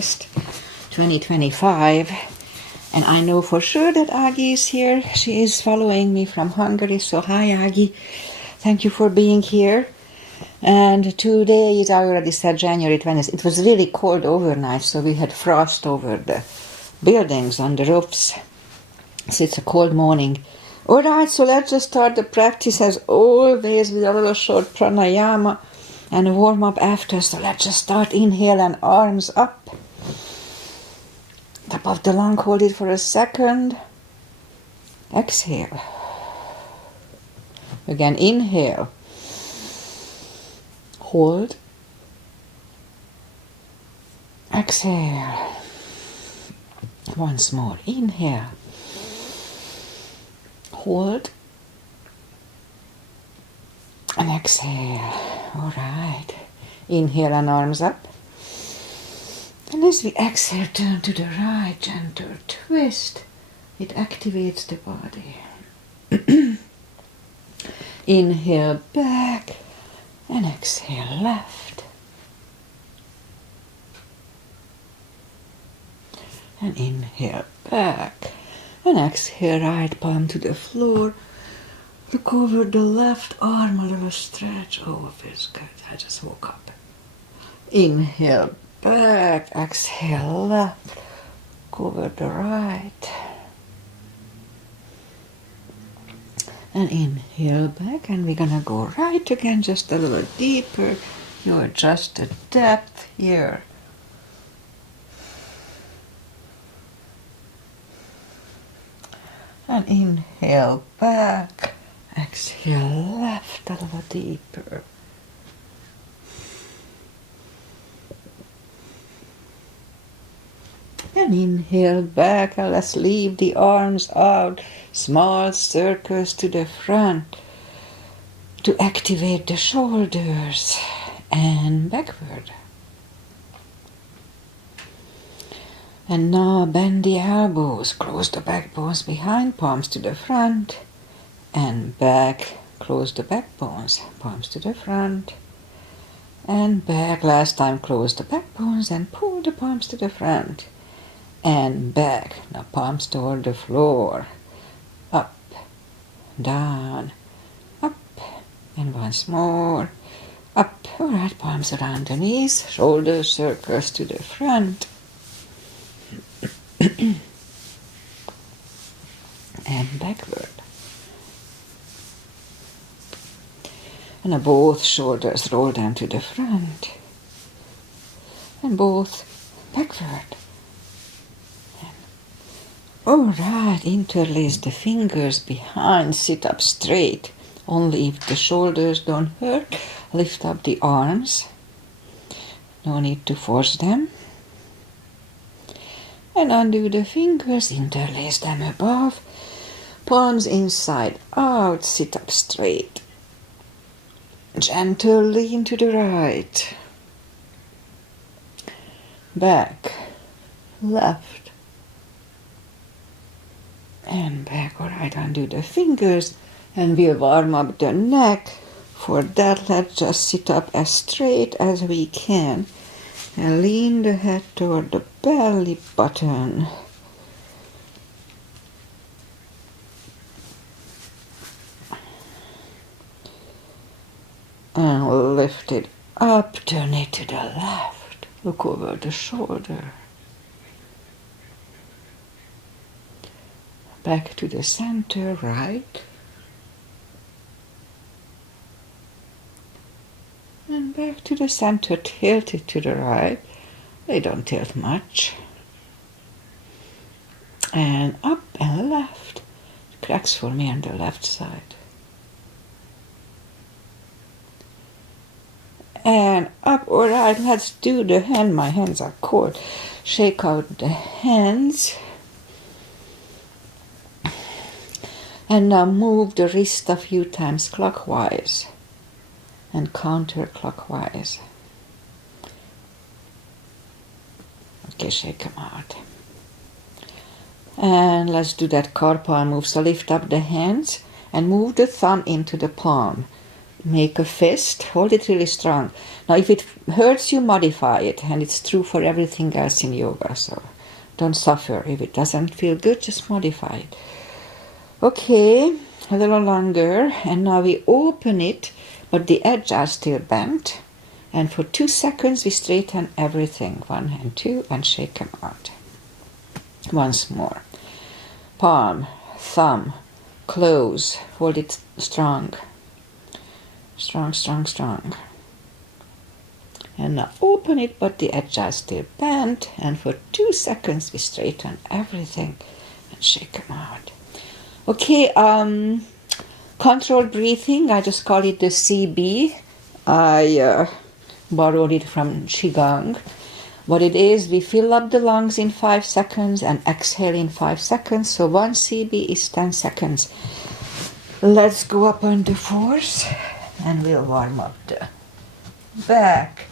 2025, and I know for sure that Agi is here. She is following me from Hungary, so hi Agi, thank you for being here. And today is, I already said, January 20th. It was really cold overnight, so we had frost over the buildings on the roofs, so it's a cold morning. Alright, so let's just start the practice as always with a little short pranayama and a warm up after. So let's just start. Inhale and arms up. Top of the lung, hold it for a second. Exhale. Again, inhale. Hold. Exhale. Once more. Inhale. Hold. And exhale. All right. Inhale and arms up. And as we exhale, turn to the right, gentle twist. It activates the body. Inhale back and exhale left. And inhale back and exhale right palm to the floor. Look over the left arm, a little stretch. Oh, feels good. I just woke up. Inhale back, exhale left, cover the right. And inhale back, and we're gonna go right again, just a little deeper. You adjust the depth here. And inhale back, exhale left, a little deeper. And inhale back, and let's leave the arms out, small circles to the front to activate the shoulders, and backward. And now bend the elbows, close the backbones behind, palms to the front, and back, close the backbones, palms to the front, and back. Last time, close the backbones and pull the palms to the front, and back. Now palms toward the floor, up, down, up, and once more, up. All right, palms around the knees, shoulder circles to the front, and backward. And both shoulders roll down to the front, and both backward. All right, interlace the fingers behind, sit up straight. Only if the shoulders don't hurt, lift up the arms. No need to force them. And undo the fingers, interlace them above. Palms inside out, sit up straight. Gentle lean to the right. Back, left, and back. All right, undo the fingers, and we'll warm up the neck. For that, let's just sit up as straight as we can and lean the head toward the belly button. And lift it up, turn it to the left. Look over the shoulder. Back to the center, right. And back to the center, tilt it to the right. They don't tilt much. And up and left. Cracks for me on the left side. And up. All right, let's do the hand. My hands are cold. Shake out the hands. And now move the wrist a few times clockwise and counterclockwise. Okay, shake them out. And let's do that carpal move. So lift up the hands and move the thumb into the palm. make a fist, hold it really strong. Now if it hurts you, modify it, and it's true for everything else in yoga, so don't suffer. If it doesn't feel good, just modify it. Okay, a little longer, and now we open it, but the edges are still bent, and for 2 seconds we straighten everything, 1 and 2, and shake them out. Once more. Palm, thumb, close, hold it strong. Strong, strong, strong. And now open it, but the edges are still bent, and for 2 seconds we straighten everything and shake them out. Okay, controlled breathing, I just call it the CB. I borrowed it from Qigong. What it is, we fill up the lungs in 5 seconds and exhale in 5 seconds. So 1 CB is 10 seconds. Let's go up on the 4th, and we'll warm up the back.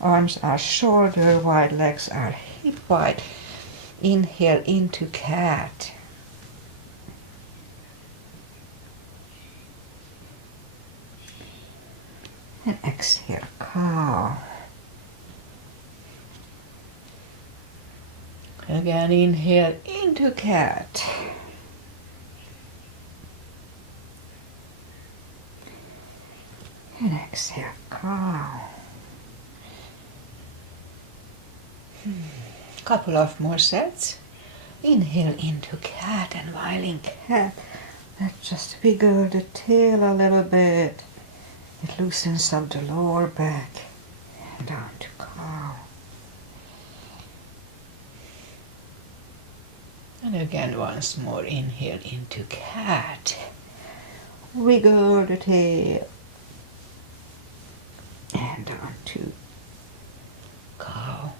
Arms are shoulder wide, legs are hip wide. Inhale into cat. And exhale, cow. Again, inhale into cat. And exhale, cow. Couple of more sets. Inhale into cat, and while in cat, let's just wiggle the tail a little bit. It loosens up the lower back, and down to cow. And again, once more, inhale into cat. Wiggle the tail, and down to cow.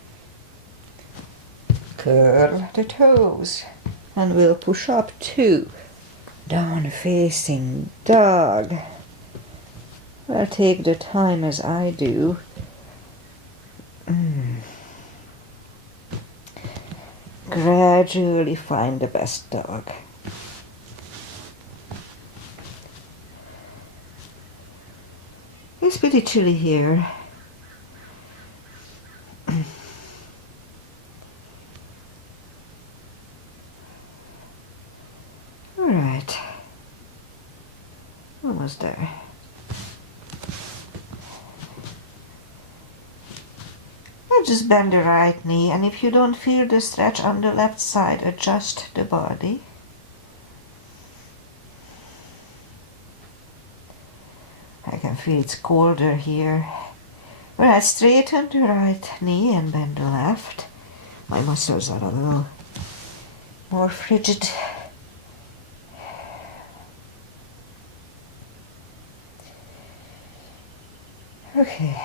Curl the toes, and we'll push up 2. Down facing dog. Well, take the time as I do. Gradually find the best dog. It's pretty chilly here. All right. Almost there. Just bend the right knee, and if you don't feel the stretch on the left side, adjust the body. I can feel it's colder here. Alright, straighten the right knee and bend the left. My muscles are a little more frigid. Okay.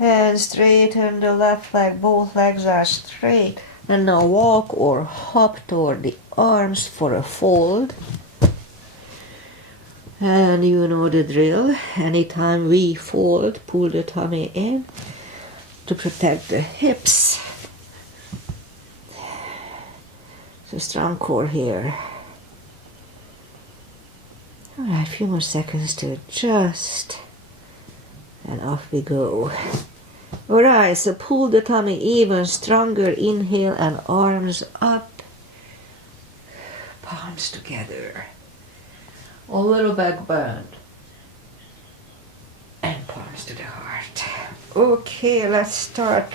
And straighten the left leg, both legs are straight. And now walk or hop toward the arms for a fold. And you know the drill. Anytime we fold, pull the tummy in to protect the hips. So strong core here. Alright, a few more seconds to adjust. And off we go. Alright, so pull the tummy even stronger. Inhale and arms up. Palms together. A little back bend. And palms to the heart. Okay, let's start.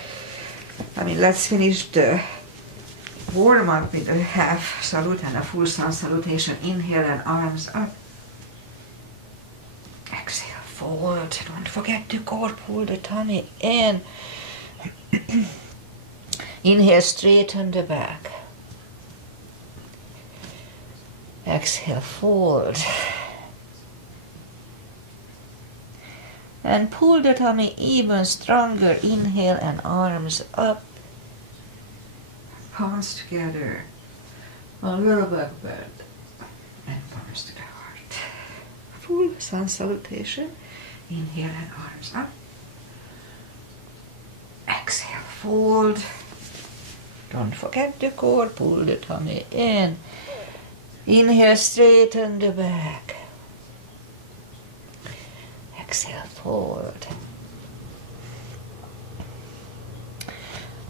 Let's finish the warm up with a half salute and a full sun salutation. Inhale and arms up. Exhale. Forward. Don't forget to core, pull the tummy in. Inhale, straighten the back. Exhale, fold. And pull the tummy even stronger. Inhale and arms up. Palms together. A little back bend. And palms to the heart. Full sun salutation. Inhale and arms up. Exhale, fold. Don't forget the core, pull the tummy in. Inhale, straighten the back. exhale, fold.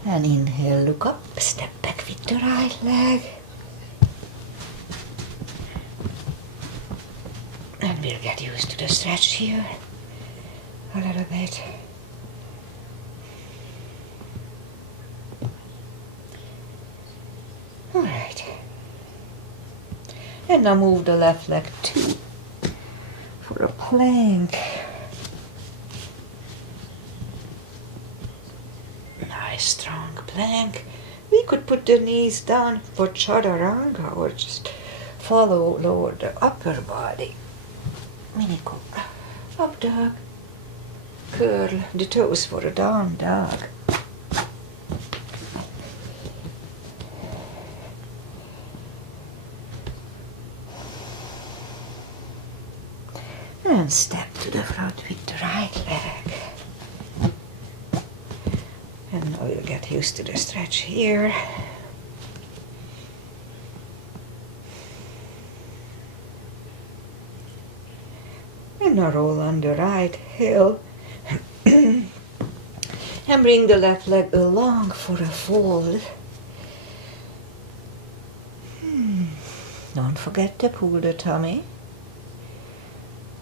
And inhale, look up, step back with the right leg. And we'll get used to the stretch here a little bit. Alright. And now move the left leg too for a plank. Nice strong plank. We could put the knees down for chaturanga or just follow lower the upper body. Mini cobra. Up dog. Curl the toes for a down dog. And step to the front with the right leg. And now we'll get used to the stretch here. And now roll on the right heel. And bring the left leg along for a fold. Don't forget to pull the tummy.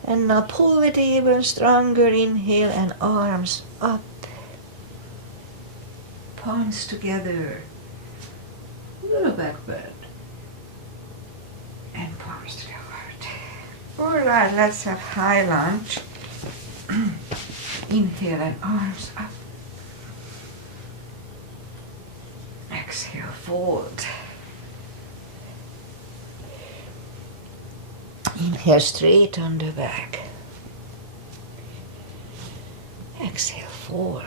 And now pull it even stronger, inhale and arms up. Palms together. Little back bend. And palms to the heart. Alright, let's have high lunge. Inhale and arms up. Exhale, fold. Inhale straight on the back. Exhale, fold.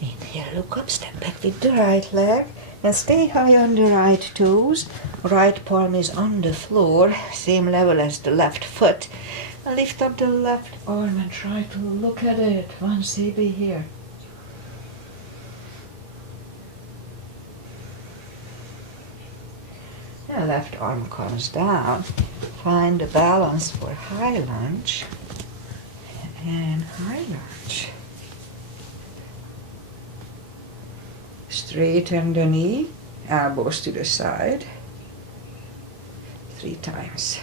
Inhale, look up, step back with the right leg. And stay high on the right toes. Right palm is on the floor, same level as the left foot. And lift up the left arm and try to look at it. One CB here. And left arm comes down. Find the balance for high lunge. And high lunge. Straighten the knee, elbows to the side. 3 times.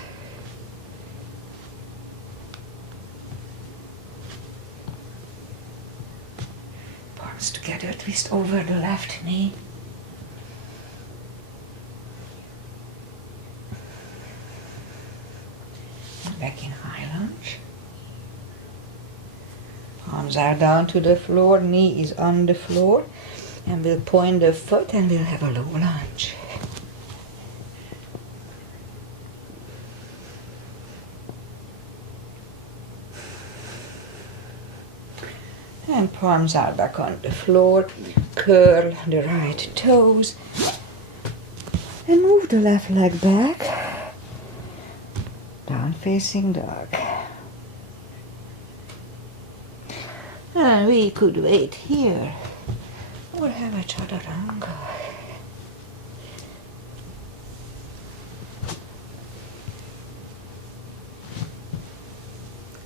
Palms together, twist over the left knee. And back in high lunge. Palms are down to the floor, knee is on the floor. And we'll point the foot and we'll have a low lunge. And palms are back on the floor. Curl the right toes. And move the left leg back. Down facing dog. And we could wait here. Or have a chaturanga.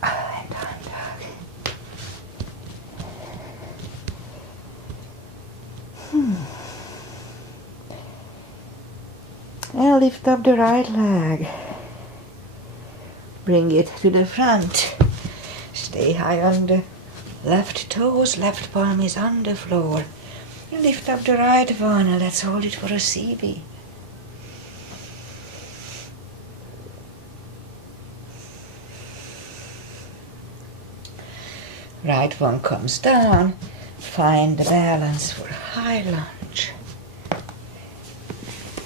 And down dog. And lift up the right leg. Bring it to the front. Stay high on the left toes. Left palm is on the floor. Lift up the right one and let's hold it for a CB. Right one comes down. Find the balance for high lunge.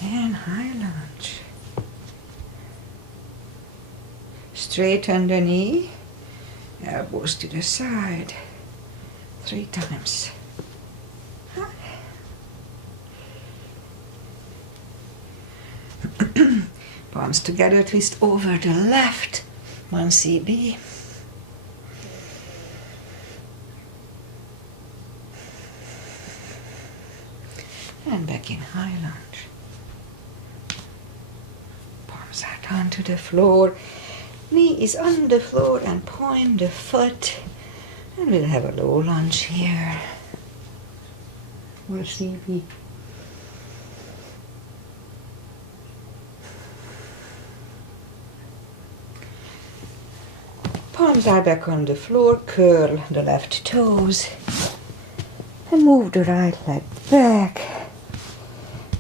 And high lunge. Straighten the knee. Elbows to the side. 3 times. Palms together, twist over the left. 1 CB. And back in high lunge. Palms are down to the floor. Knee is on the floor and point the foot. And we'll have a low lunge here. Or CB. Palms are back on the floor, curl the left toes and move the right leg back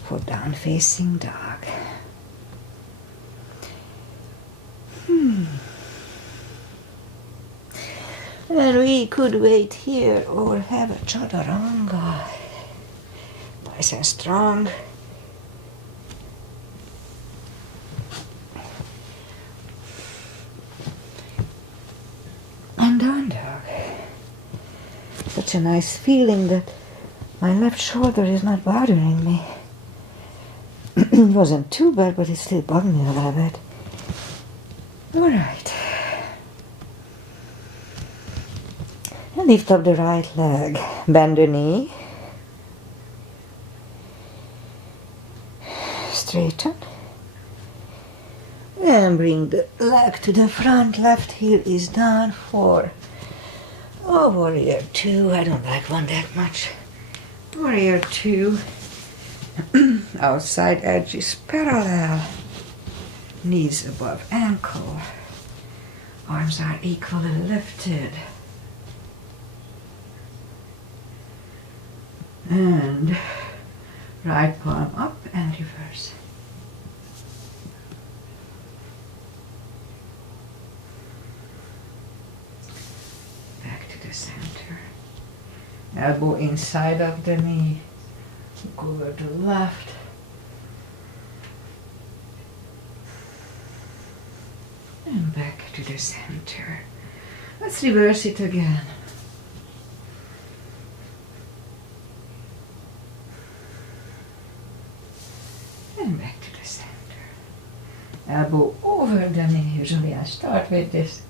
for down facing dog. And we could wait here or have a chaturanga. Nice and strong. And down dog. Such a nice feeling that my left shoulder is not bothering me. It wasn't too bad, but it still bugged me a little bit. Alright. And lift up the right leg. Bend the knee. Straighten. And bring the leg to the front. Left heel is down for warrior 2. I don't like one that much. Warrior 2. Outside edge is parallel. Knees above ankle. Arms are equally lifted. And right palm up and reverse. Back to the center. Elbow inside of the knee. Look over to the left. And back to the center. Let's reverse it again. And back to the center. Elbow over the knee. Usually I start with this.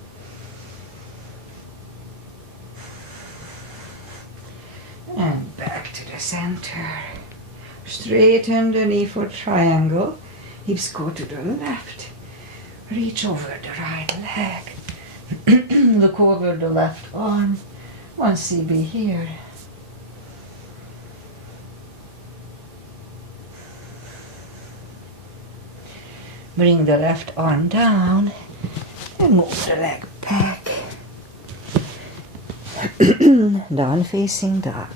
And back to the center. Straighten the knee for triangle. Hips go to the left. Reach over the right leg. Look over the left arm. 1 CB here. Bring the left arm down and move the leg back. Down facing dog.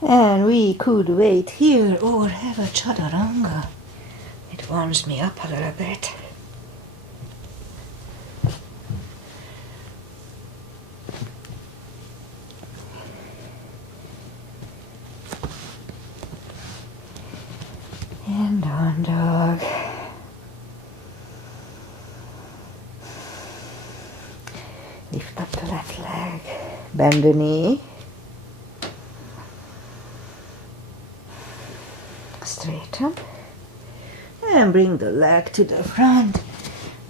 And we could wait here or have a chaturanga. It warms me up a little bit. And down dog. Lift up the left leg. Bend the knee. Straighten. And bring the leg to the front.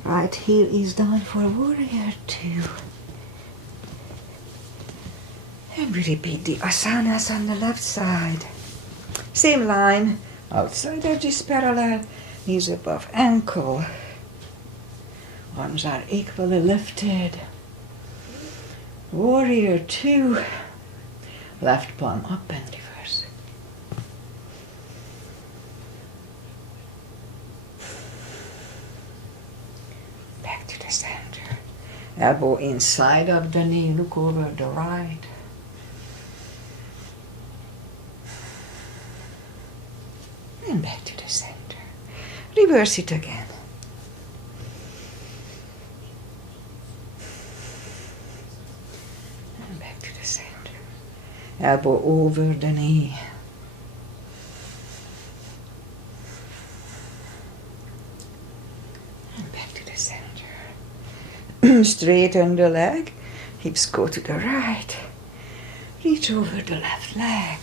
Right heel is down for warrior 2. And we repeat the asanas on the left side. Same line. Outside edge is parallel. Knees above ankle. Arms are equally lifted. Warrior 2. Left palm up and reverse. Back to the center. Elbow inside of the knee. Look over the right. And back to the center. Reverse it again. And back to the center. Elbow over the knee. And back to the center. Straighten the leg. Hips go to the right. Reach over the left leg.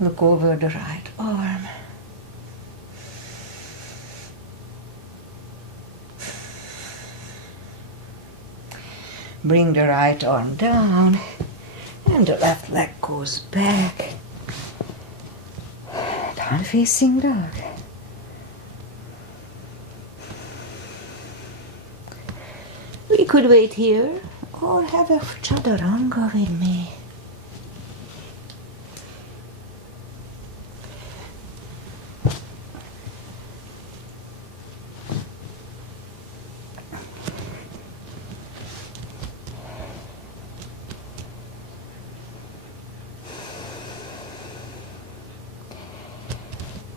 Look over the right arm. Bring the right arm down and the left leg goes back. Down facing dog. We could wait here or have a chaturanga with me.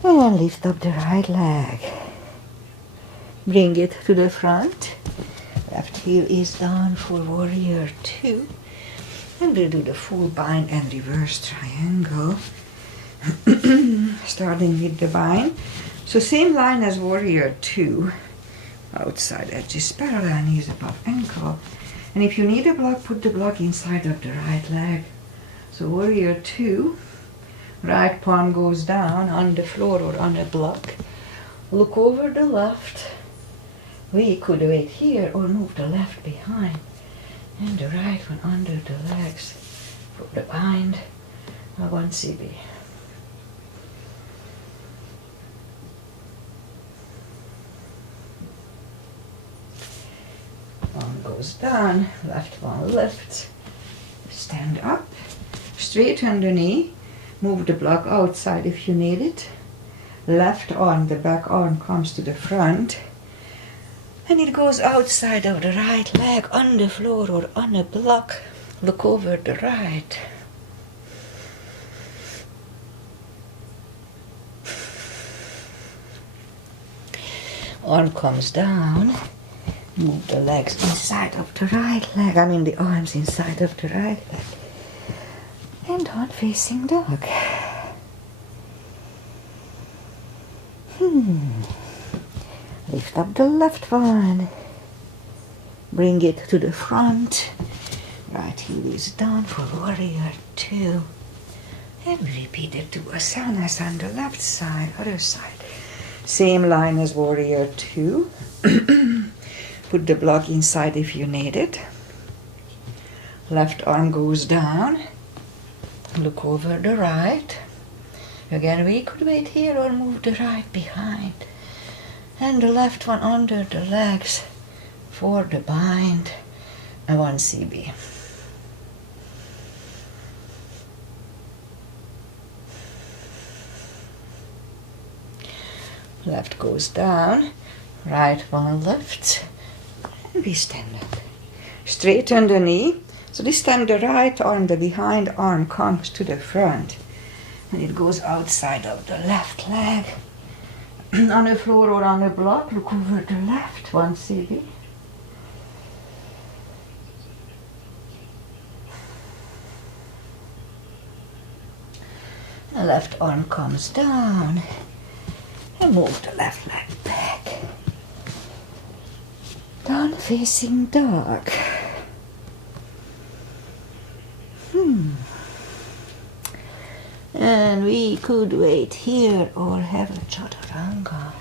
And lift up the right leg. Bring it to the front. Left heel is down for warrior 2. And we'll do the full bind and reverse triangle. Starting with the bind. So same line as warrior 2. Outside edge is parallel, knees above ankle. And if you need a block, put the block inside of the right leg. So warrior 2. Right palm goes down on the floor or on a block. Look over the left. We could wait here or move the left behind. And the right one under the legs for the bind. 1 CB. One goes down, left one lifts. Stand up, straighten the knee. Move the block outside if you need it. Left arm, the back arm comes to the front. And it goes outside of the right leg on the floor or on a block. Look over the right. Arm comes down. Move the legs inside of the right leg. The arms inside of the right leg. And down facing dog. Lift up the left one. Bring it to the front. Right heel is down for warrior 2. And repeat it to asanas on the left side, other side. Same line as warrior 2. Put the block inside if you need it. Left arm goes down. Look over the right. Again, we could wait here or move the right behind. And the left one under the legs for the bind. And 1 CB. Left goes down. Right one lifts. And we stand up. Straighten the knee. So this time the right arm, the behind arm comes to the front. And it goes outside of the left leg. On the floor or on the block, look over the left, 1 CB. The left arm comes down. And move the left leg back. Down facing dog. And we could wait here or have a chaturanga.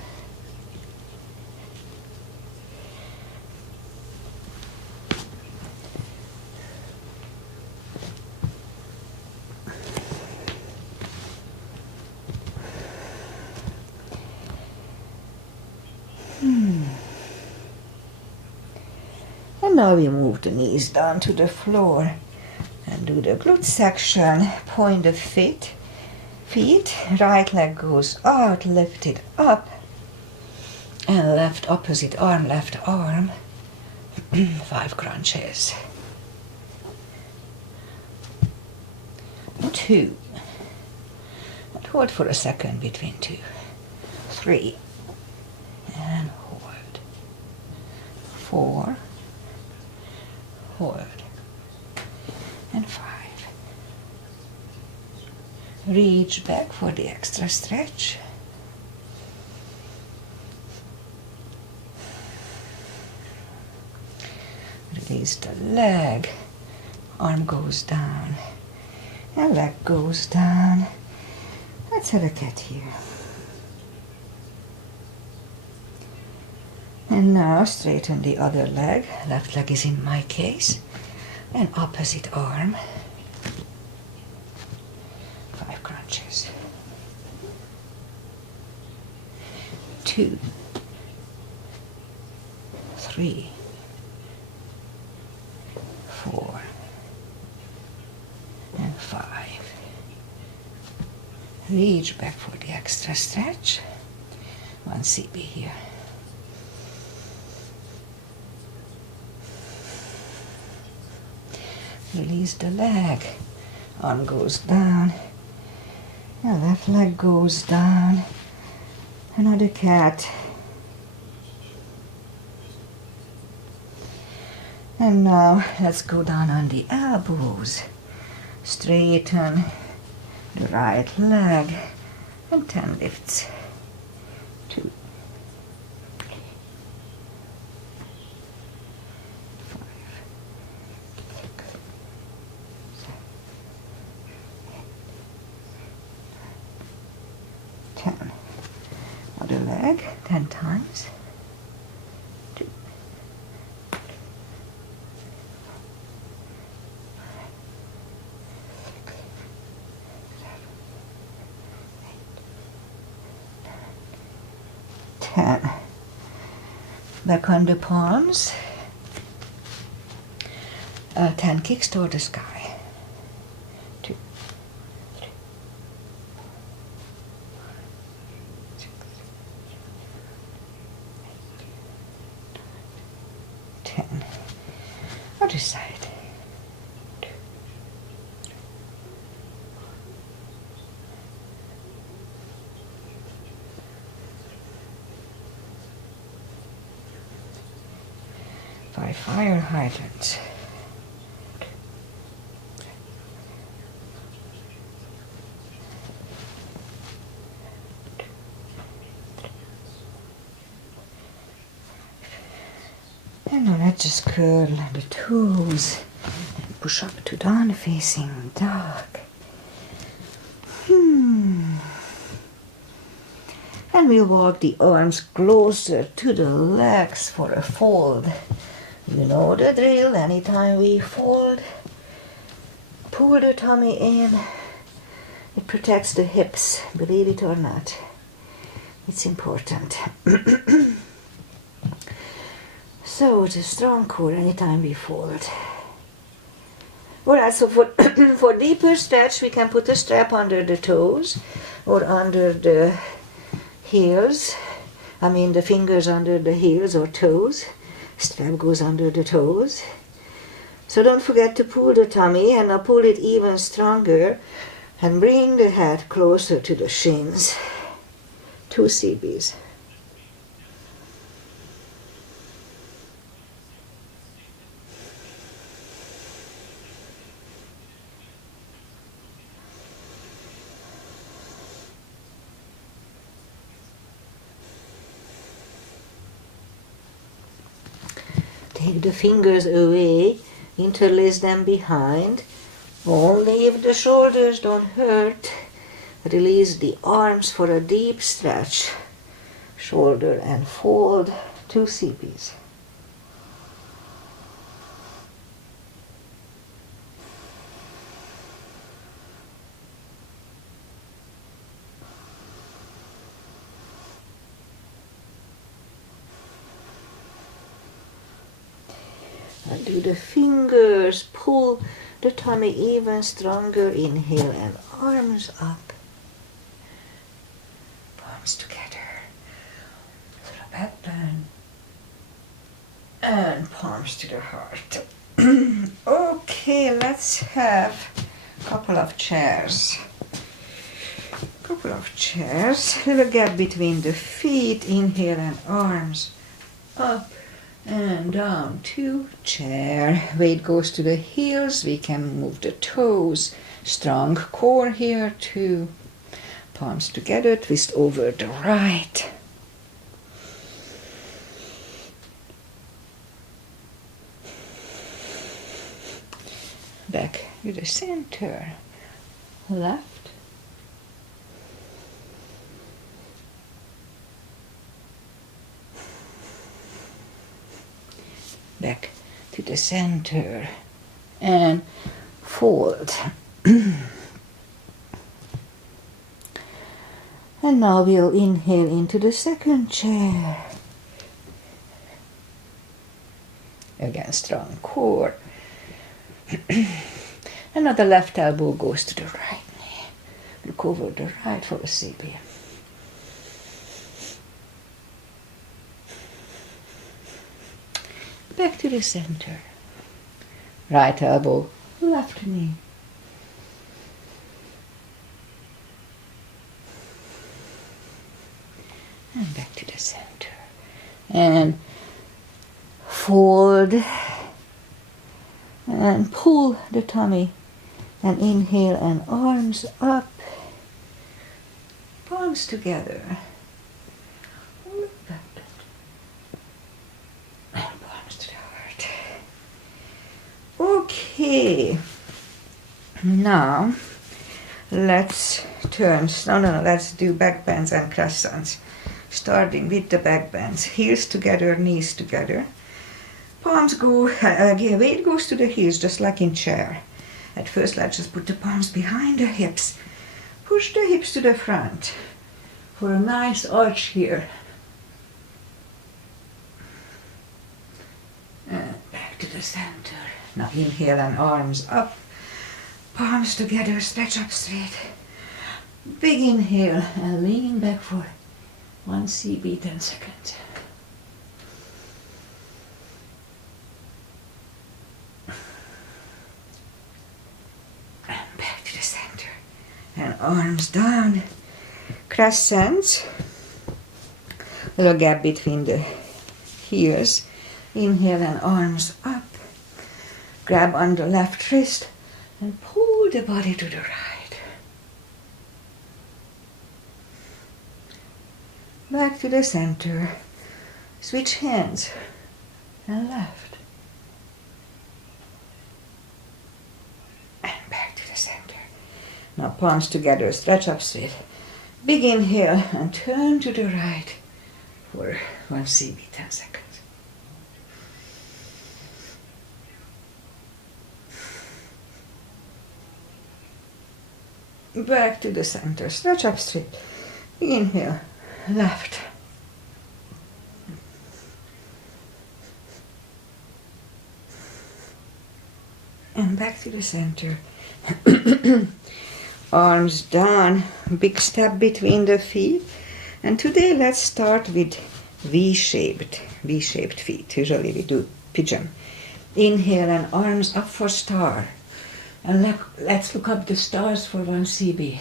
And now we move the knees down to the floor and do the glute section. Point the feet. Right leg goes out, lift it up. And left opposite arm, left arm. 5 crunches. 2. And hold for a second between 2. 3. And hold. 4. Hold. And 5. Reach back for the extra stretch. Release the leg. Arm goes down. And leg goes down. Let's have a cat here. And now straighten the other leg. Left leg is in my case. And opposite arm. 5 crunches. 2, 3, 4, and 5. Reach back for the extra stretch. 1 CB here. Release the leg. Arm goes down. And left leg goes down. Another cat. And now let's go down on the elbows. Straighten the right leg and 10 lifts. 2, 5, 6, 7, 10. Other leg 10 times. 2, 10. Back on the palms. 10 kicks toward the sky. 2, 3, 6, 10. Other side. 2, 5 fire hydrants. And now let's just curl the toes and push up to down facing dog. And we'll walk the arms closer to the legs for a fold. You know the drill. Anytime we fold, pull the tummy in. It protects the hips, believe it or not. It's important. So it's a strong core anytime we fold. Alright, so for deeper stretch, we can put a strap under the toes or under the heels. I mean the fingers under the heels or toes. Strap goes under the toes. So don't forget to pull the tummy, and now pull it even stronger and bring the head closer to the shins. 2 CBs. Take the fingers away, interlace them behind, only if the shoulders don't hurt. Release the arms for a deep stretch. Shoulder and fold, 2 CBs. Do the fingers, pull the tummy even stronger. Inhale and arms up. Palms together. Through the backbone. And palms to the heart. Okay, let's have a couple of chairs. Little gap between the feet. Inhale and arms up and down to chair. Weight goes to the heels. We can move the toes. Strong core here too. Palms together. Twist over the right. Back to the center. Left. Back to the center and fold. And now we'll inhale into the second chair. Again, strong core. And now the left elbow goes to the right knee. Look over the right for a CB. Back to the center. Right elbow, left knee. And back to the center. And fold and pull the tummy and inhale and arms up, palms together. Look back and palms to the heart. Okay, now let's turn. No, let's do back bends and crescents. Starting with the back bends, heels together, knees together. Palms go, weight goes to the heels just like in chair. At first, let's just put the palms behind the hips. Push the hips to the front for a nice arch here. And back to the center. Now inhale and arms up. Palms together, stretch up straight. Big inhale and lean back for 1 CB, 10 seconds. And back to the center. And arms down. Crescent. Little gap between the heels. Inhale and arms up. Grab on the left wrist and pull the body to the right. Back to the center. Switch hands and left. And back to the center. Now palms together, stretch up straight. Big inhale and turn to the right for 1 CB, 10 seconds. Back to the center, stretch up straight. Big inhale, left. And back to the center. Arms down, big step between the feet. And today let's start with V-shaped feet. Usually we do pigeon. Inhale and arms up for star. And let's look up the stars for 1 CB.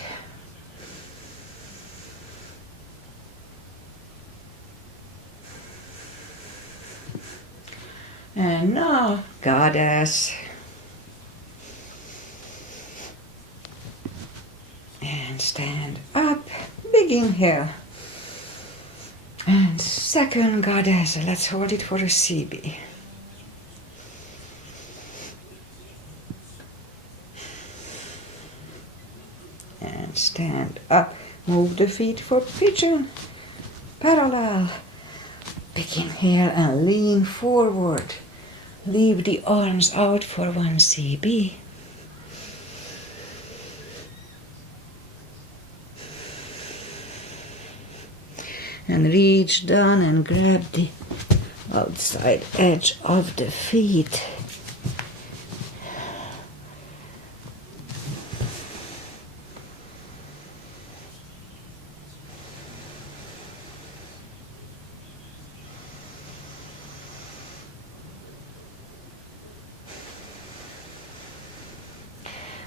And now, goddess. And stand up, big inhale. And second goddess, let's hold it for a CB. And stand up, move the feet for pigeon, parallel. Big inhale and lean forward. Leave the arms out for 1 CB. And reach down and grab the outside edge of the feet.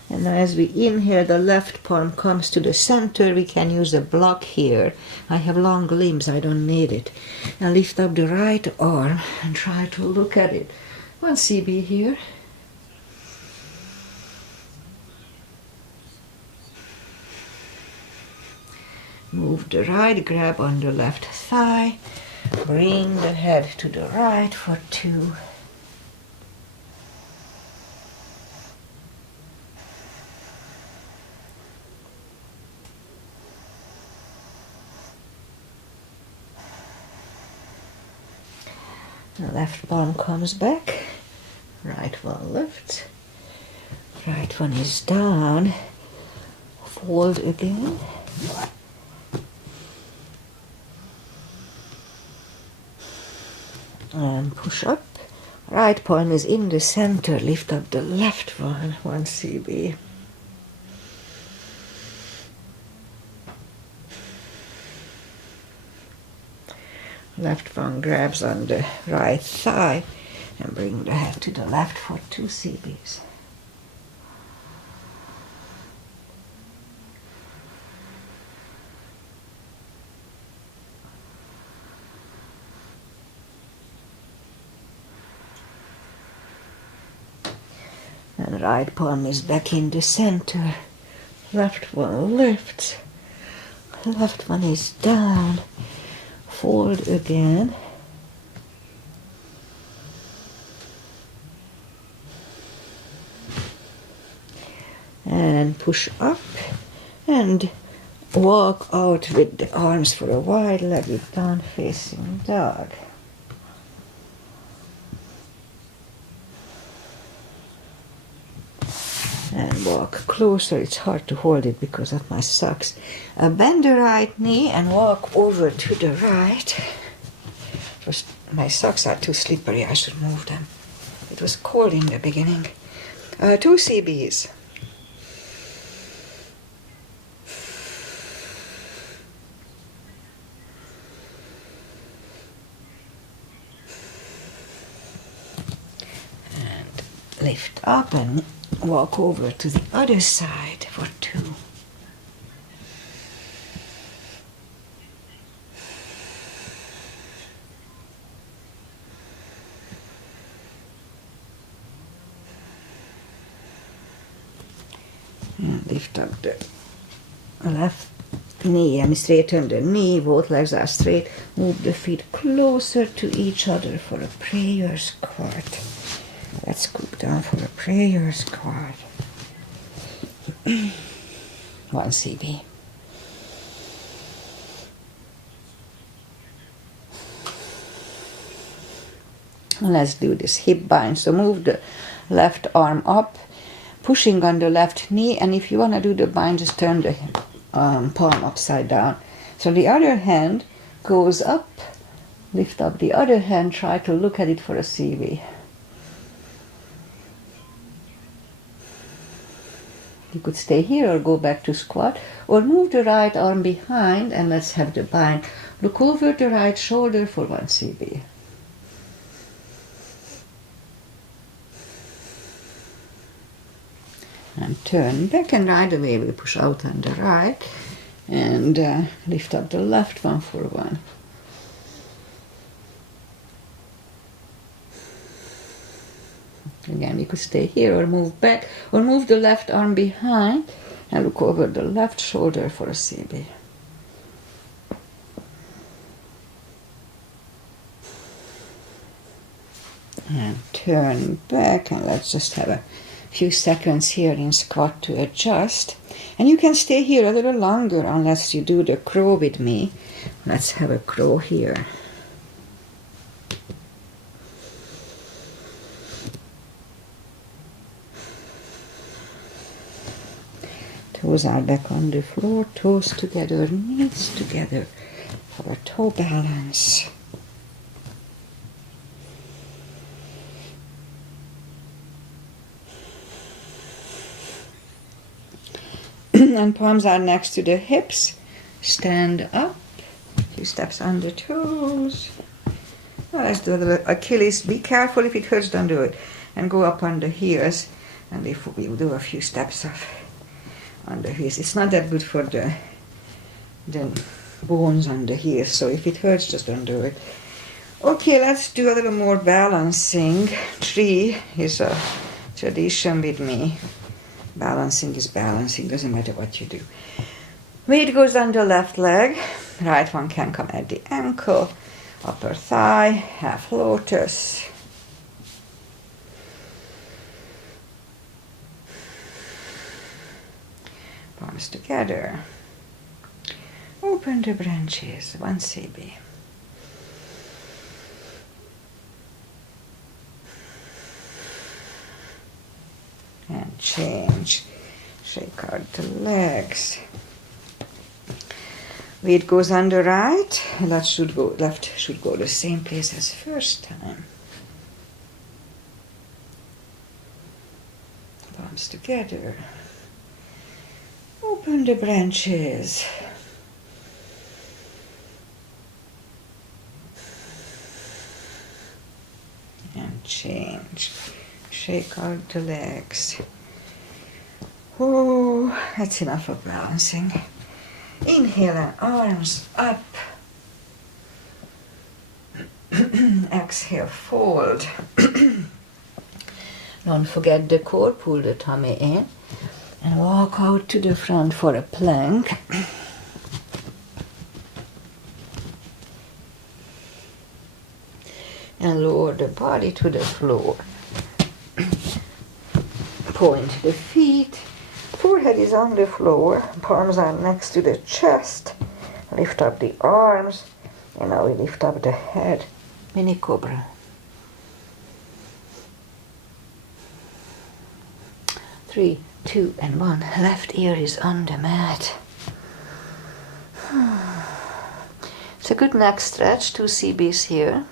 And as we inhale, the left palm comes to the center. We can use a block here. I have long limbs, I don't need it. And lift up the right arm and try to look at it. 1 CB here. Move the right, grab on the left thigh. Bring the head to the right for 2. The left palm comes back, right one lifts, right one is down, fold again, push up. Right palm is in the center. Lift up the left one, 1 cb. Left one grabs on the right thigh and bring the head to the left for 2 cbs. And right palm is back in the center. Left one lifts. Left one is down. Fold again. And push up and walk out with the arms for a wide-legged down-facing dog. And walk closer. It's hard to hold it because of my socks. Bend the right knee and walk over to the right. My socks are too slippery. I should move them. It was cold in the beginning. 2 cbs. And lift up and walk over to the other side for 2. And lift up the left knee and straighten the knee. Both legs are straight. Move the feet closer to each other for a prayer squat. Let's scoop down for a prayer squat. 1 cb. Let's do this hip bind. So move the left arm up, pushing on the left knee, and if you want to do the bind, just turn the palm upside down. So the other hand goes up, lift up the other hand, try to look at it for a cb. You could stay here or go back to squat, or move the right arm behind and let's have the bind. Look over the right shoulder for 1 cb. And turn back, and right away we push out on the right and lift up the left one for 1. Again, you could stay here or move back, or move the left arm behind and look over the left shoulder for a cb. And turn back, and let's just have a few seconds here in squat to adjust. And you can stay here a little longer unless you do the crow with me. Let's have a crow here. Toes are back on the floor, toes together, knees together for a toe balance. And palms are next to the hips. Stand up, a few steps on the toes. Now let's do the Achilles. Be careful, if it hurts, don't do it. And go up on the heels. And if we do a few steps on the heels. It's not that good for the bones on the heels, so if it hurts, just don't do it. Okay, let's do a little more balancing. 3 is a tradition with me. Balancing is balancing, doesn't matter what you do. Weight goes on the left leg, right one can come at the ankle, upper thigh, half lotus. Palms together. Open the branches, 1 cb. And change. Shake out the legs. Weight goes on the right. Left should go the same place as first time. palms together. Open the branches. And change. Shake out the legs. Oh, that's enough of balancing. Inhale and arms up. Exhale, fold. Don't forget the core, pull the tummy in. And walk out to the front for a plank. And lower the body to the floor. Point the feet. Forehead is on the floor. Palms are next to the chest. Lift up the arms. And now we lift up the head. Mini cobra. 3, 2, and 1. Left ear is on the mat. It's a good neck stretch. 2 CBs here.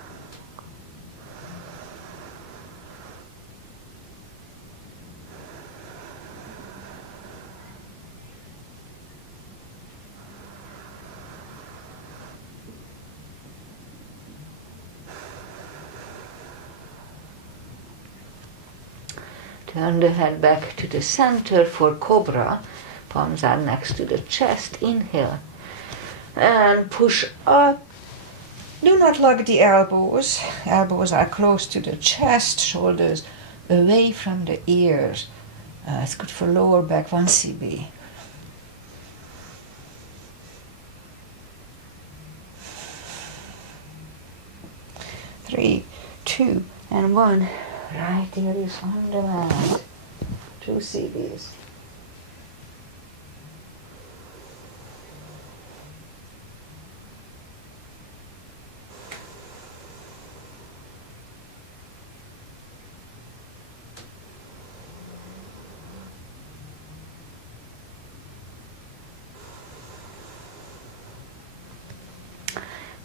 Turn the head back to the center for cobra. Palms are next to the chest. Inhale. And push up. Do not lock the elbows. Elbows are close to the chest. Shoulders away from the ears. It's good for lower back. 1 CB. Three, 2, and 1. Right ear is on the mat. 2 CBs.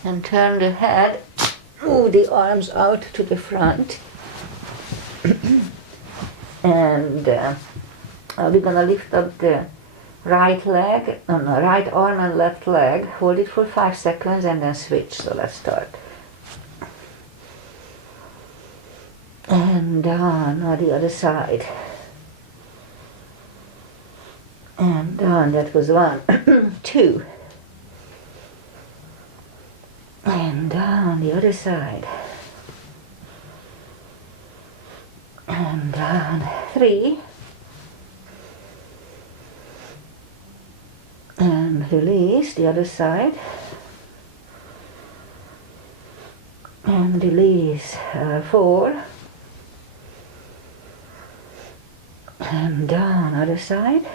And turn the head. Move the arms out to the front. And we're gonna lift up the right leg, right arm and left leg. Hold it for 5 seconds and then switch. So let's start. And down, now the other side. And down, that was 1, 2. And down the other side. And down 3. And release the other side. And release 4. And down other side.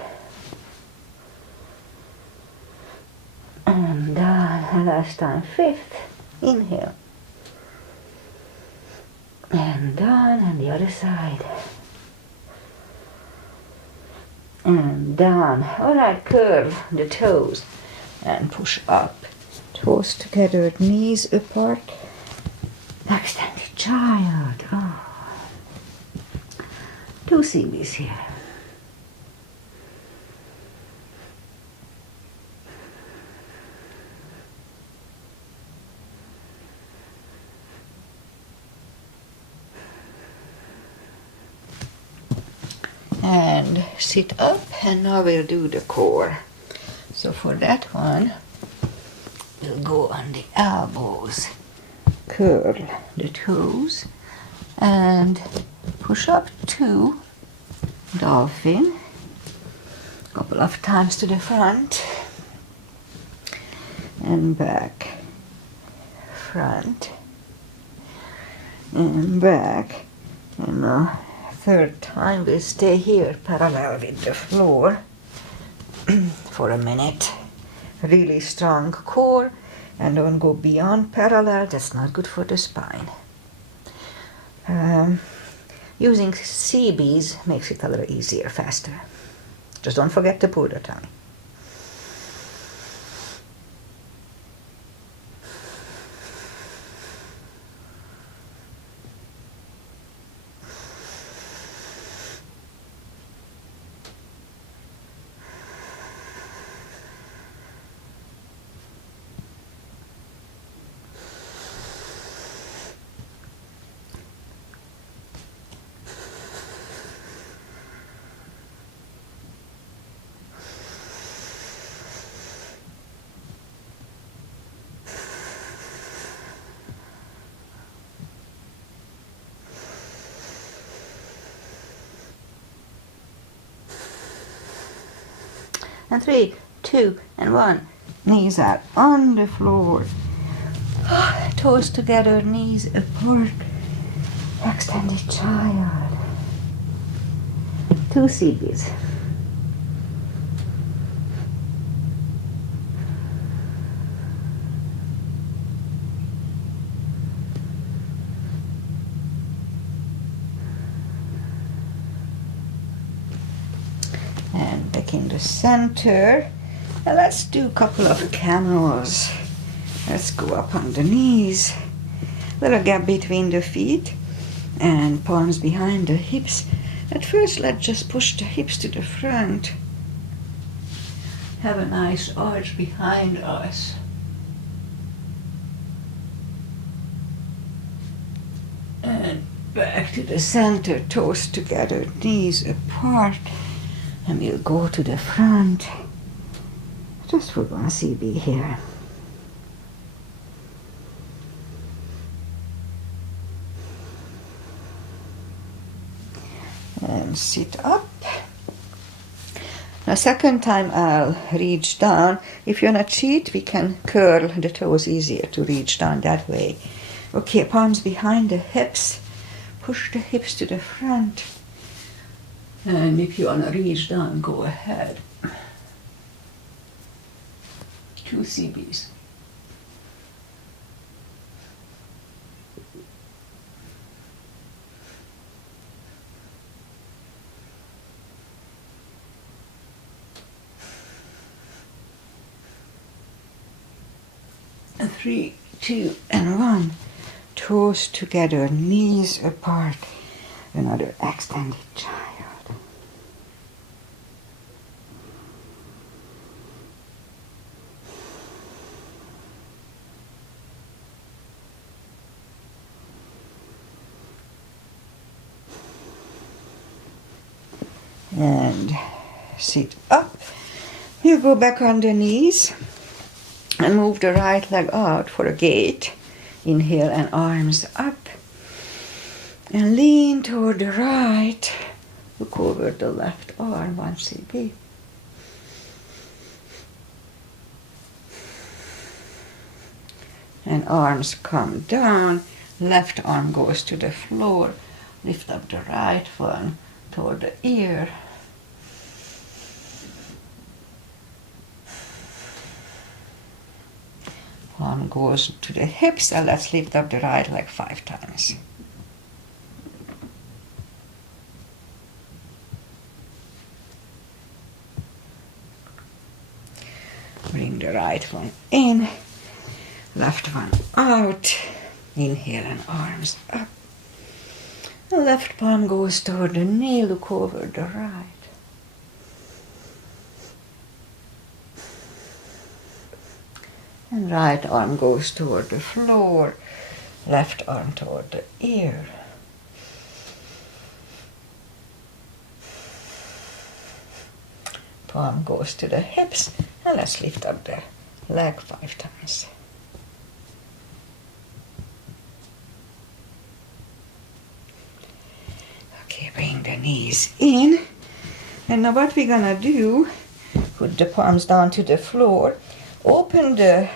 And down last time 5th. Inhale. And down and the other side. And down. Alright, curve the toes and push up. Toes together, knees apart. Extended child. Oh. 2 CBs here. And sit up, and now we'll do the core. So for that one, we'll go on the elbows, curl the toes, and push up 2, dolphin, a couple of times to the front, and back, front, and back, and now 3rd time we'll stay here parallel with the floor for a minute. Really strong core, and don't go beyond parallel, that's not good for the spine. Using CBs makes it a little easier, faster. Just don't forget to pull the tummy. and 3, 2, and 1. Knees are on the floor. Toes together, knees apart. Extended child. 2 CBs. And back in the center. And let's do a couple of camels. Let's go up on the knees. Little gap between the feet and palms behind the hips. At first, let's just push the hips to the front. Have a nice arch behind us. And back to the center, toes together, knees apart. And we'll go to the front. Just for 1 CB here. And sit up. The second time I'll reach down. If you want to cheat, we can curl the toes easier to reach down that way. Okay, palms behind the hips. Push the hips to the front. And if you want to reach down, go ahead. 2 CBs. And 3, 2, and 1. Toes together, knees apart. Another extended child. And sit up. You go back on the knees and move the right leg out for a gate. Inhale and arms up. And lean toward the right. Look over the left arm, 1 CB. And arms come down. Left arm goes to the floor. Lift up the right one toward the ear. Arm goes to the hips, and let's lift up the right leg 5 times. Bring the right one in, left one out. Inhale and arms up. The left palm goes toward the knee, look over the right. And right arm goes toward the floor, left arm toward the ear. Palm goes to the hips, and let's lift up the leg 5 times. Okay, bring the knees in. And now what we're gonna do, put the palms down to the floor, open the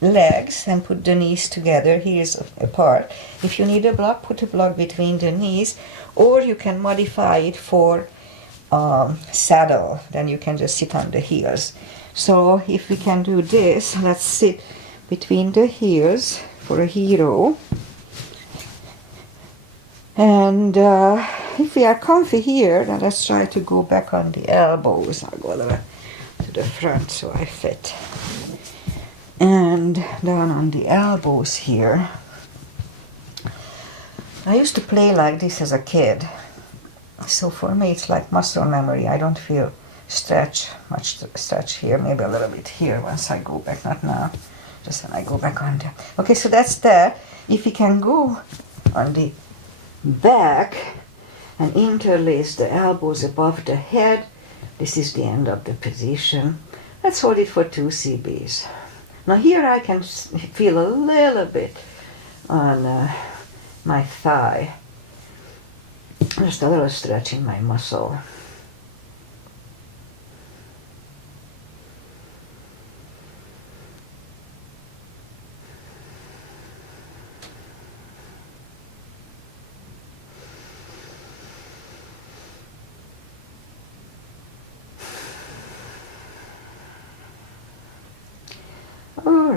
legs and put the knees together, heels apart. If you need a block, put a block between the knees, or you can modify it for saddle, then you can just sit on the heels. So if we can do this, let's sit between the heels for a hero. And if we are comfy here, then let's try to go back on the elbows. I'll go to the front so I fit. And down on the elbows here. I used to play like this as a kid. So for me it's like muscle memory. I don't feel much stretch here, maybe a little bit here once I go back, not now, just when I go back on there. Okay, so that's that. If we can go on the back and interlace the elbows above the head, this is the end of the position. Let's hold it for 2 CBs. Now here I can feel a little bit on my thigh, just a little stretch in my muscle.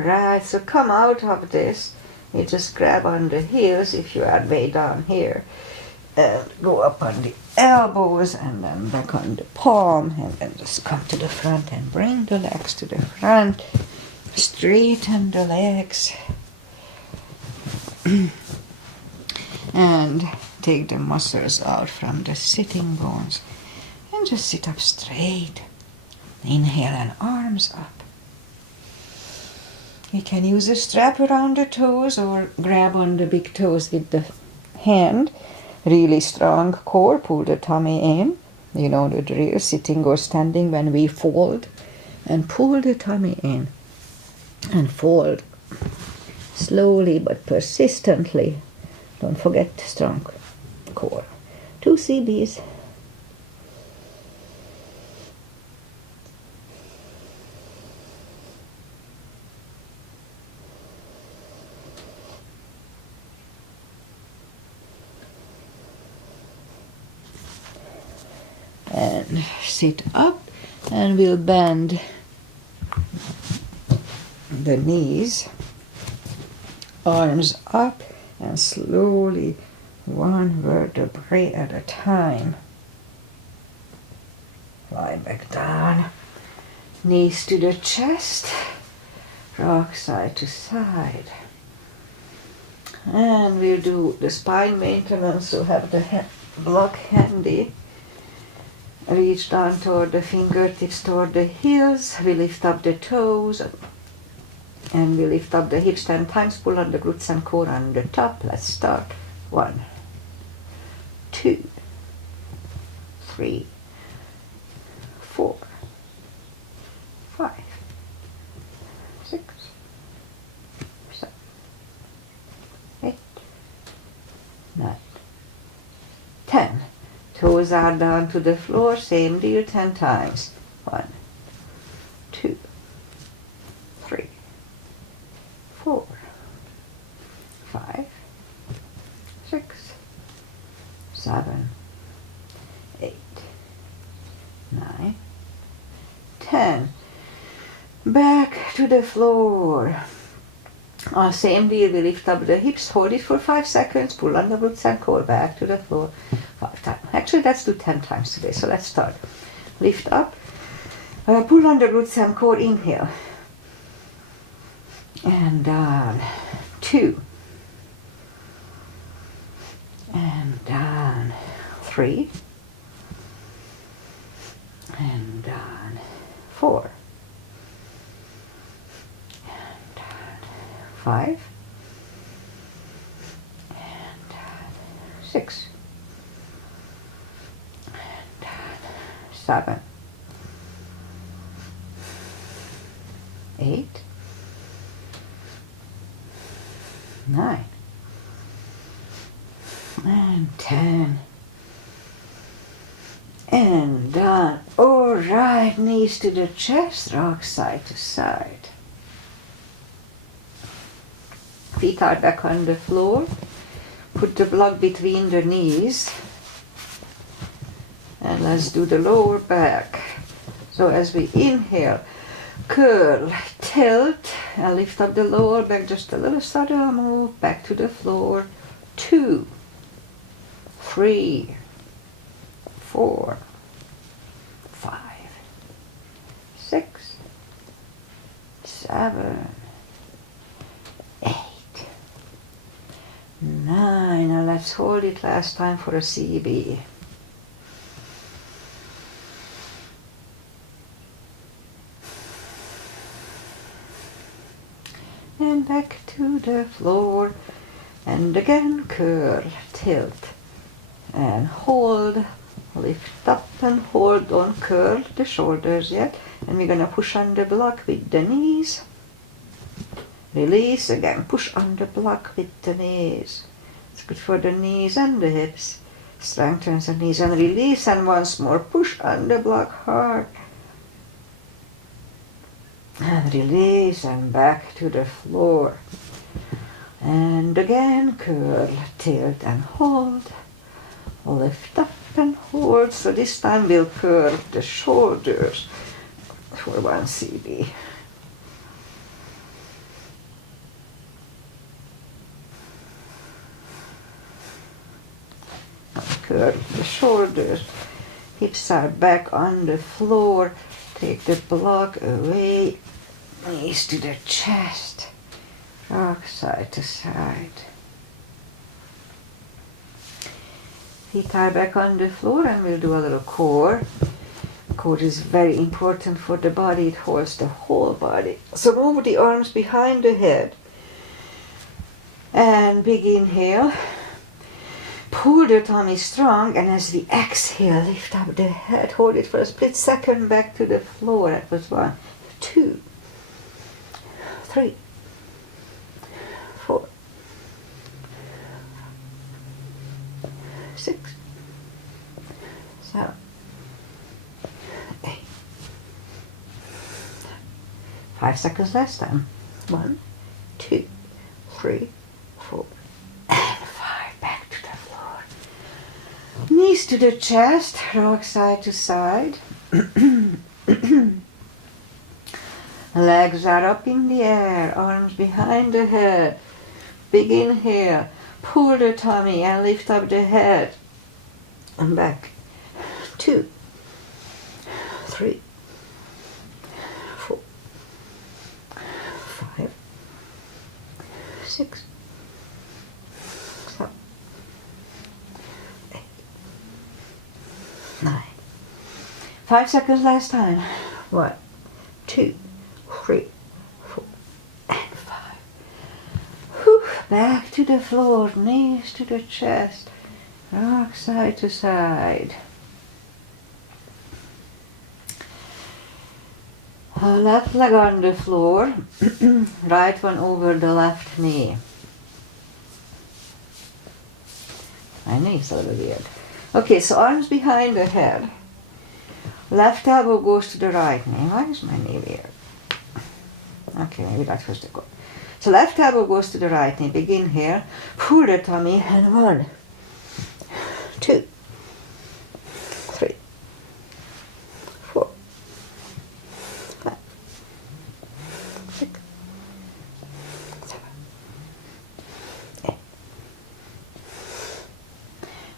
Alright, so come out of this. You just grab on the heels if you are way down here. And go up on the elbows and then back on the palm, and then just come to the front and bring the legs to the front. Straighten the legs. And take the muscles out from the sitting bones. And just sit up straight. Inhale and arms up. You can use a strap around the toes or grab on the big toes with the hand. Really strong core, pull the tummy in. You know the drill, sitting or standing when we fold. And pull the tummy in. And fold. Slowly but persistently. Don't forget strong core. 2 CBs. And sit up, and we'll bend the knees, arms up, and slowly one vertebrae at a time. Lie back down, knees to the chest, rock side to side. And we'll do the spine maintenance, so have the block handy. Reach down toward the fingertips, toward the heels. We lift up the toes. And we lift up the hips 10 times. Pull on the glutes and core on the top. Let's start. 1, 2, 3, 4, 5, 6, 7, 8, 9, 10. Toes are down to the floor, same deal 10 times. 1, 2, 3, 4, 5, 6, 7, 8, 9, 10. Back to the floor. Same deal, we lift up the hips, hold it for 5 seconds, pull on the glutes and core, back to the floor 5 times. Actually, let's do 10 times today, so let's start. Lift up, pull on the glutes and core, inhale. And down, 2. And down, 3. And down, 4. 5 and 6 and 7, 8, 9 and 10 and done. All right, knees to the chest, rock side to side. Feet are back on the floor. Put the block between the knees. And let's do the lower back. So as we inhale, curl, tilt, and lift up the lower back just a little subtle move back to the floor. 2, 3, 4, 5, 6, 7, 8, 9, and let's hold it last time for a CB. And back to the floor, and again curl, tilt, and hold, lift up and hold, don't curl the shoulders yet, and we're gonna push on the block with the knees. Release again, push on the block with the knees. It's good for the knees and the hips. Strengthens the knees and release, and once more push on the block hard. And release and back to the floor. And again, curl, tilt and hold. Lift up and hold. So this time we'll curl the shoulders for 1 CB. curl the shoulders. Hips are back on the floor. Take the block away. Knees to the chest. Rock side to side. Feet are back on the floor, and we'll do a little core. Core is very important for the body. It holds the whole body. So move the arms behind the head. And big inhale. Pull the tummy strong, and as we exhale, lift up the head. Hold it for a split second back to the floor. That was 1, 2, 3, 4, 6, 7, 8. 5 seconds last time. 1, 2, 3, 4, and 5. Back to the floor. Knees to the chest, rock side to side. Legs are up in the air, arms behind the head. Big inhale. Pull the tummy and lift up the head. And back. 2, 3, 4, 5, 6, 7, 8, 9. 5 seconds last time. 1, 2, 3, 4, and 5. Whew. Back to the floor, knees to the chest, rock side to side. Left leg on the floor, right one over the left knee. My knee's a little weird. Okay, so arms behind the head. Left elbow goes to the right knee. Why is my knee weird? Okay, maybe that was the goal. So left elbow goes to the right knee. Big inhale. Pull the tummy, and 1, 2, 3, 4, 5, 6, 7, 8.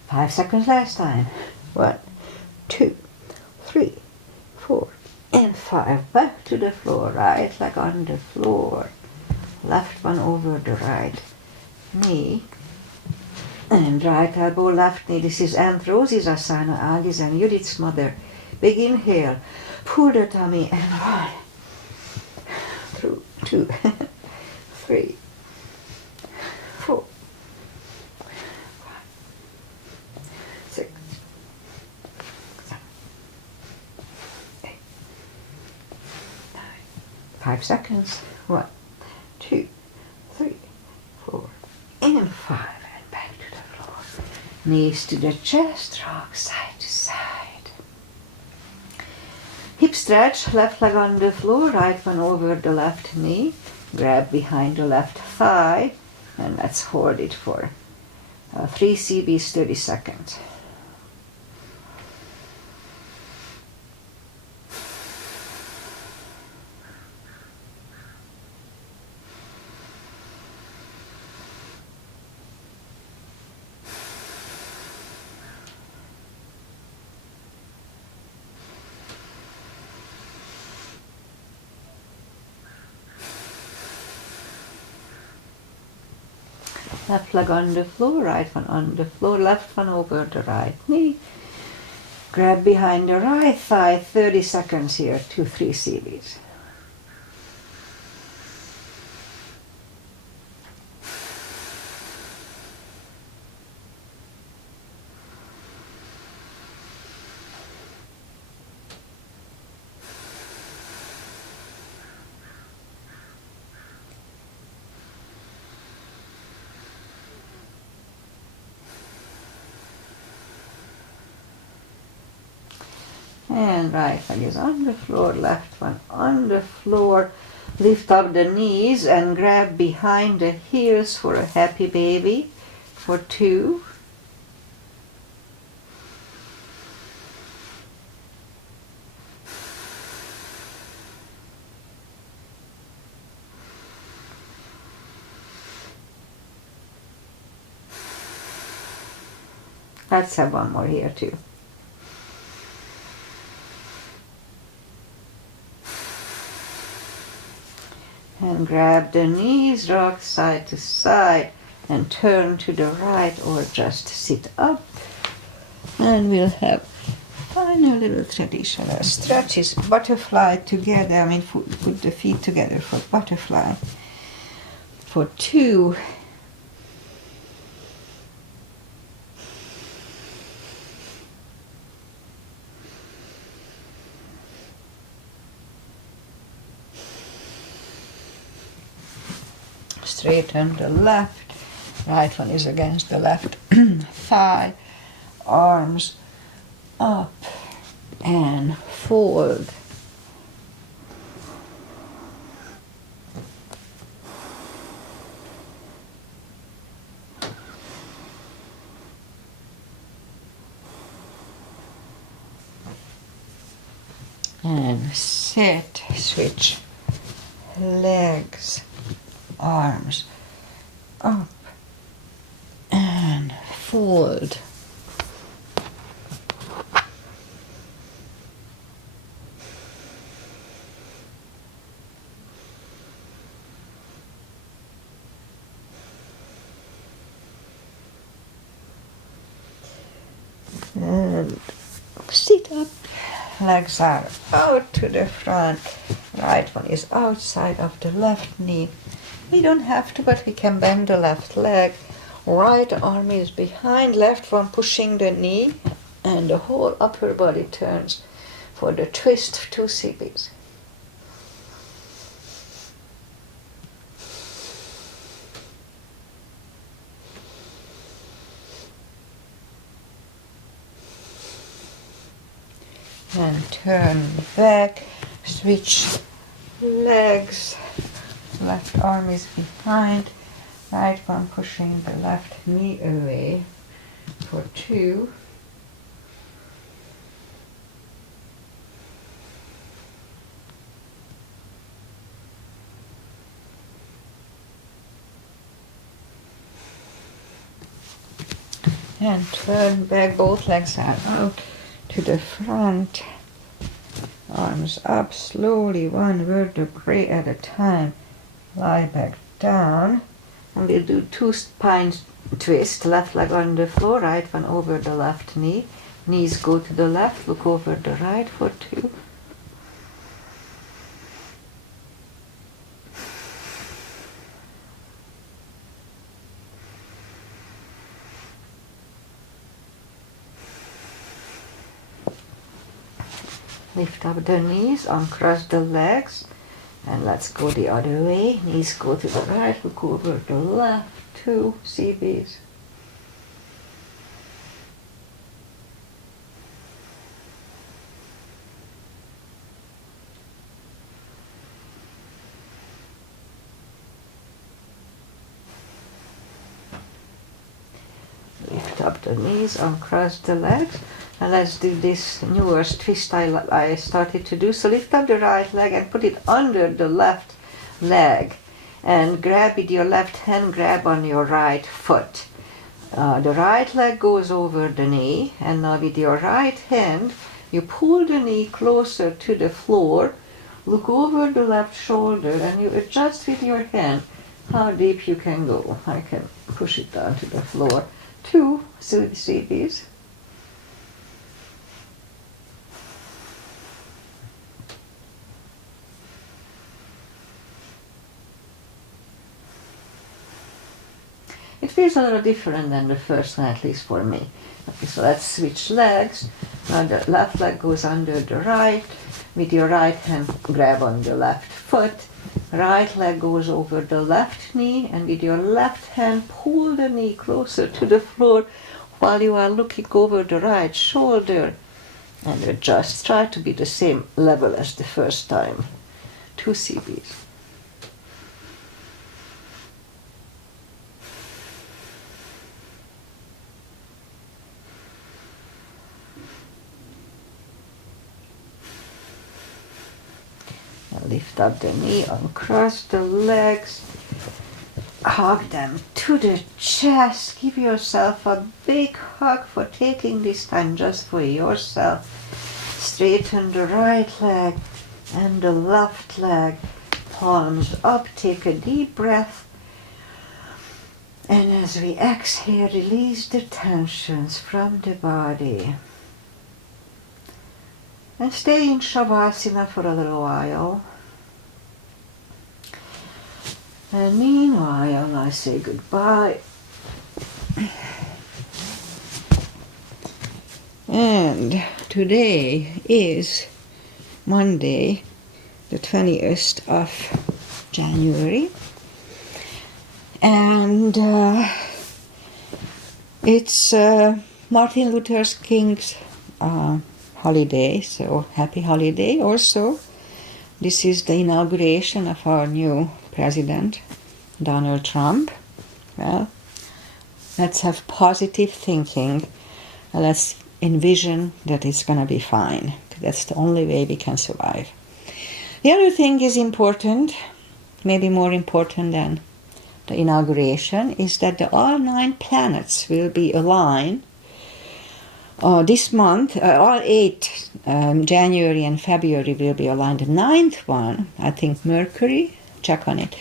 5 seconds last time. 1, 2, 3, 4, and 5. Back to the floor. Right leg on the floor. Left one over the right knee. And right elbow, left knee. This is Aunt Rosie's asana, Ali's and Judith's mother. Big inhale. Pull the tummy, and 1, 2, 3, 4, 5, 6, 7, 8, 9. 5 seconds. 1, 2, 3, 4, and 5. And back to the floor. Knees to the chest, rock side to side. Hip stretch, left leg on the floor, right one over the left knee. Grab behind the left thigh, and let's hold it for 3 CBs, 30 seconds. Left leg on the floor, right one on the floor, left one over the right knee. Grab behind the right thigh, 30 seconds here, 2, 3 CBs. And right leg is on the floor, left one on the floor. Lift up the knees and grab behind the heels for a happy baby for 2. Let's have one more here too. And grab the knees, rock side to side, and turn to the right or just sit up. And we'll have final little traditional stretches. Butterfly together, put the feet together for butterfly. For 2. Straighten the left, right one is against the left thigh, arms up and fold. And sit, switch legs, arms up and fold. And sit up, legs are out to the front, right one is outside of the left knee. We don't have to, but we can bend the left leg. Right arm is behind, left one pushing the knee, and the whole upper body turns for the twist, 2 CBs. And turn back, switch legs, left arm is behind, right one pushing the left knee away for 2. And turn back, both legs are out to the front, arms up, slowly, one vertebrae at a time. Lie back down, and we'll do 2 spine twists, left leg on the floor, right one over the left knee. Knees go to the left, look over the right for 2. Lift up the knees, uncross the legs, and let's go the other way. Knees go to the right, look over the left, 2 CBs. Lift up the knees, uncross the legs. And let's do this newer twist I started to do. So lift up the right leg and put it under the left leg. And grab with your left hand, grab on your right foot. The right leg goes over the knee. And now with your right hand, you pull the knee closer to the floor. Look over the left shoulder and you adjust with your hand how deep you can go. I can push it down to the floor. 2 CBs. It feels a little different than the first one, at least for me. Okay, so let's switch legs. Now the left leg goes under the right. With your right hand, grab on the left foot. Right leg goes over the left knee, and with your left hand, pull the knee closer to the floor while you are looking over the right shoulder. And adjust. Try to be the same level as the first time. 2 CBs. Lift up the knee, uncross the legs, hug them to the chest. Give yourself a big hug for taking this time just for yourself. Straighten the right leg and the left leg. Palms up. Take a deep breath. And as we exhale, release the tensions from the body. And stay in Shavasana for a little while. And meanwhile, I say goodbye. And today is Monday, the 20th of January. And it's Martin Luther King's holiday, so happy holiday also. This is the inauguration of our new president, Donald Trump. Well, let's have positive thinking. Let's envision that it's going to be fine. That's the only way we can survive. The other thing is important, maybe more important than the inauguration, is that all 9 planets will be aligned this month. All 8, January and February, will be aligned. The 9th one, I think Mercury, check on it,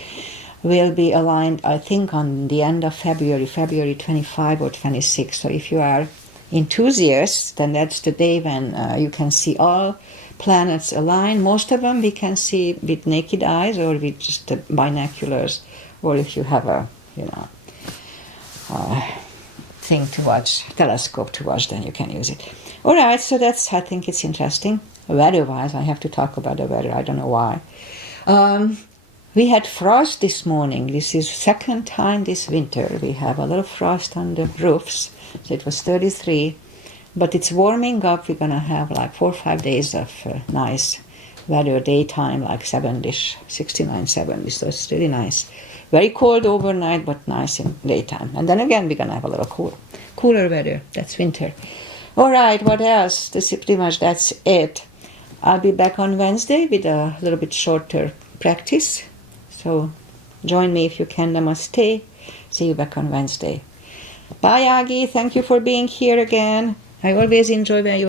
will be aligned, I think, on the end of February 25 or 26. So if you are enthusiasts, then that's the day when you can see all planets align. Most of them we can see with naked eyes or with just the binoculars, or if you have a, thing to watch, telescope to watch, then you can use it. All right, so that's, I think it's interesting. Weather-wise, I have to talk about the weather. I don't know why. We had frost this morning. This is second time this winter. We have a little frost on the roofs. So it was 33, but it's warming up. We're gonna have like 4 or 5 days of nice weather, daytime like 70ish, 69, 70. So it's really nice. Very cold overnight, but nice in daytime. And then again, we're gonna have a little cooler weather. That's winter. All right, what else? Pretty much that's it. I'll be back on Wednesday with a little bit shorter practice. So join me if you can. Namaste. See you back on Wednesday. Bye, Agi. Thank you for being here again. I always enjoy when you